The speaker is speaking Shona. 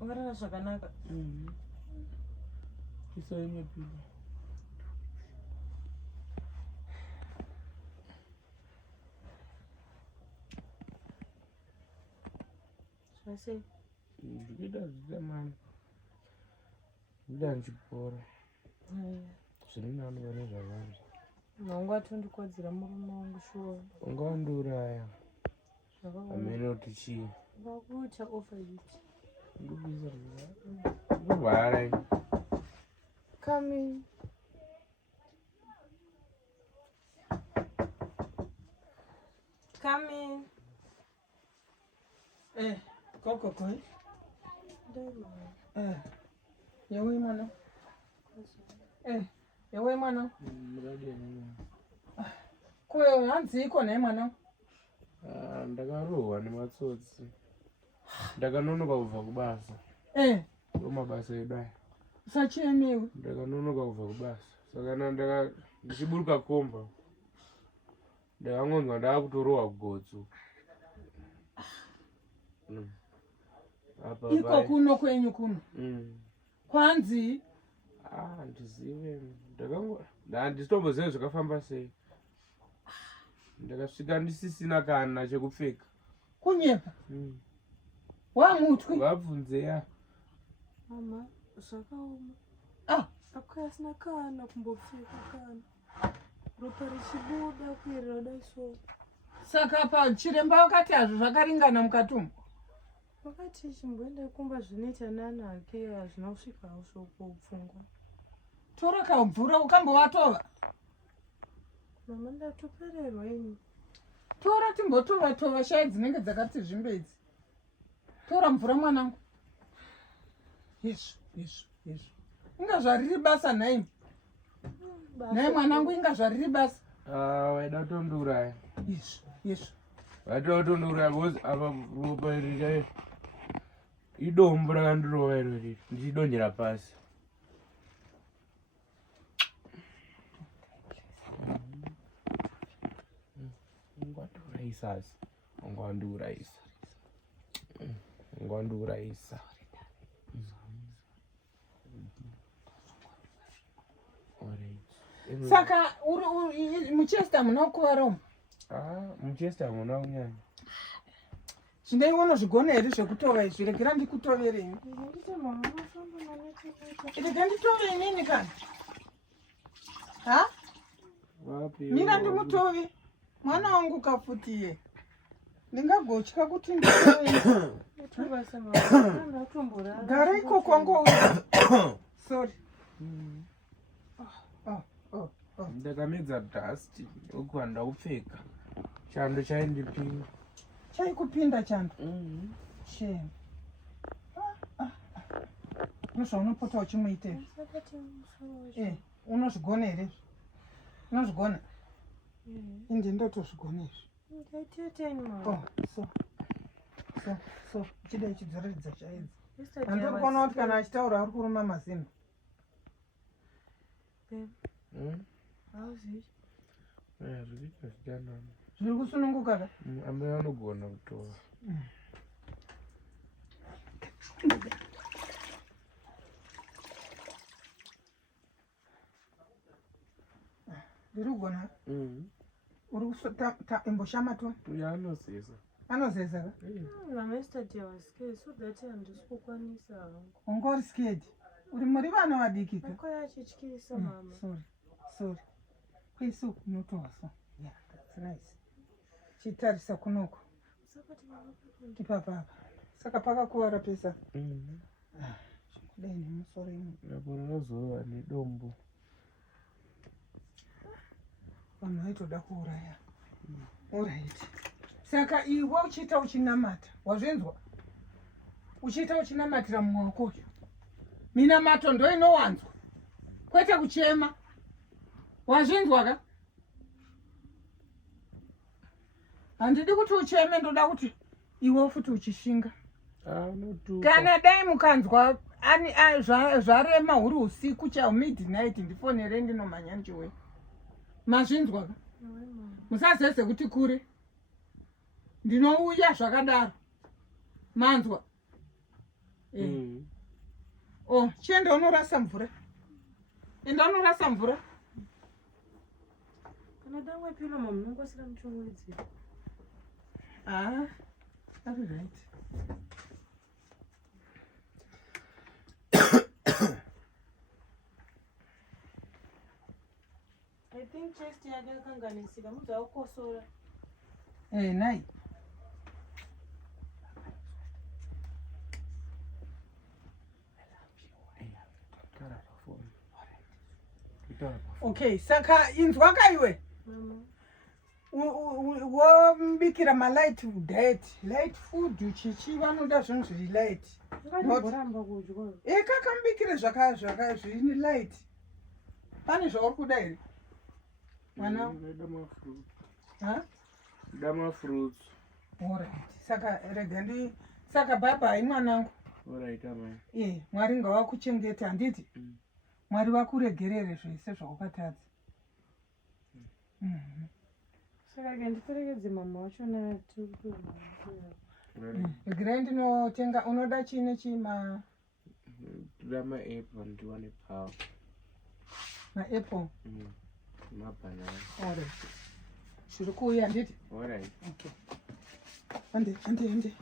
Wakarara zvakanaka. Isa imwe pili. Zvase. Zvida mani. Zvida nchipora. Zviri nani vane zvavanhu. Mangwa tondikwadzira murume wangu shuwa. Ungaundiuraya. Amene kuti chii? Vakuita offer it. Kurwara. Come in. Come in. Koko. Yewe mwana. Yewe mwana. Kuyo hanzi iko naye mwana. Ndakarohwa nematsotsi. Ndakanonoka kubva kubasa. Mabasa edu aya. Sachiemiwe. Ndakanonoka kubva kubasa. Saka ndichiburuka komba. Ndakangonzwa ndakutorohwa kugotso. Iko kuno kwenyu kuno. Kwanzi? Ndizive. Ndisitomboziva zvakafamba sei. Ndakasvika ndisisina kana chekupfeka. Kunyepa? Wamutwi? Wabvunzeya. Mama, zvakaoma. Akasina kana kumbopfeka kana. Ropa richibuda kuerera dai so. Saka pa chiremba wakati hazvo zvakaringana mukatumbu. Wakati chimboenda kumba zvinoita nana ake hazvina kusvika shoko pfungwa. Tora kamvura ukambowatova. Mama ndatopererwa ini. Tora timbotova shai dzinenge dzakati zvimbedzi. Tora mvura mwanangu. Yesu. Inga zvariri basa nai. Nai mwanangu inga zvariri basa. Waida tondiuraya. Yesu. Waida tondiuraya because apa ropa riri idombo rakandirova iro riri. Ndichidonjera pasi. Ungwandiurayisa. Saka muchester munokuvara. Muchester muna unyanya. Chinaiwono zvigone here zvekutova izvi. Regera ndikutoverei. Rega nditove inini kana. Mira ndimutove. Mwana wangu kaputiye. Ndingagotya kuti nditove. Gara iko kwangu. Sorry. Ndakamedza dust yokuhanda kupfeka. Chando chaindipinda. Chaikupinda chando? Shame. Nozvaunopota uchimuitira? Unozvigona here? Unozvigona? Indi ndotozvigona izvi. So. Chida ichidzoreredza chaidzi. Handori kuona kuti kana achitaura ari kuruma mazino. Zviri kusununguka ka? Amai vanogona kutova. Ndiri kugona? Uri imboshama tu? Anozesa. Anozesa ka? Mama yesterday I was scared so that handisi kukwanisa hangu. Ungori scared? Uri muri vana vadiki ka? Ako yachityisa mama. Sorry. Kwese kunotova so. Yeah, that's nice. Chitarisa kunoko. Ipapa. Saka pakakuvara pesa. Chikudai nemusoro ino. Naporozova nedombo. Vanhu vaitoda kuuraya. Alright. Saka iwe uchiita uchinamata. Wazvinzwa? Uchiita uchinamatira mumaoko uyu. Minamato ndo inowanzwa. Kwete kuchema. Wazvinzwa ka? Handidi kuti ucheme, ndoda kuti iwe futi uchishinga. Kana dai mukanzwa zvarema huri usiku chao midnight ndifonere ndinomhanya njiwe. Mazvinzwa ka? Musazeze kuti kure. Ndinouya zvakadaro. Manzwa. Oh, chienda unorasa mvura. Enda unorasa mvura. Kana damwe pino munongosira muchomwedzi. Ah, that's right. I think chest yake yakanganisika mudzaukosora. Nai. Okay, saka inzwa kaiwe. Wombikira light diet, light food chichi vanoda zvinhu zviri light. Ngatiboramba kudya. Kakambikire zvaka zvini light. Pane zvauri kuda here? Mwana? Dama fruits. Alright. Saka rega saka bye mwanangu. Alright, amai. Mwari ngavakuchengeta handiti? Mwari vakuregerere zvese zvakatadza. Saka ndiperekedze mama wachona Regerai ndinotenga. Unoda chine chima? Dama apple ndiwane power. Maapple? Mabanana. Alright. Zviri kuuya handiti? Alright. Okay. Ande.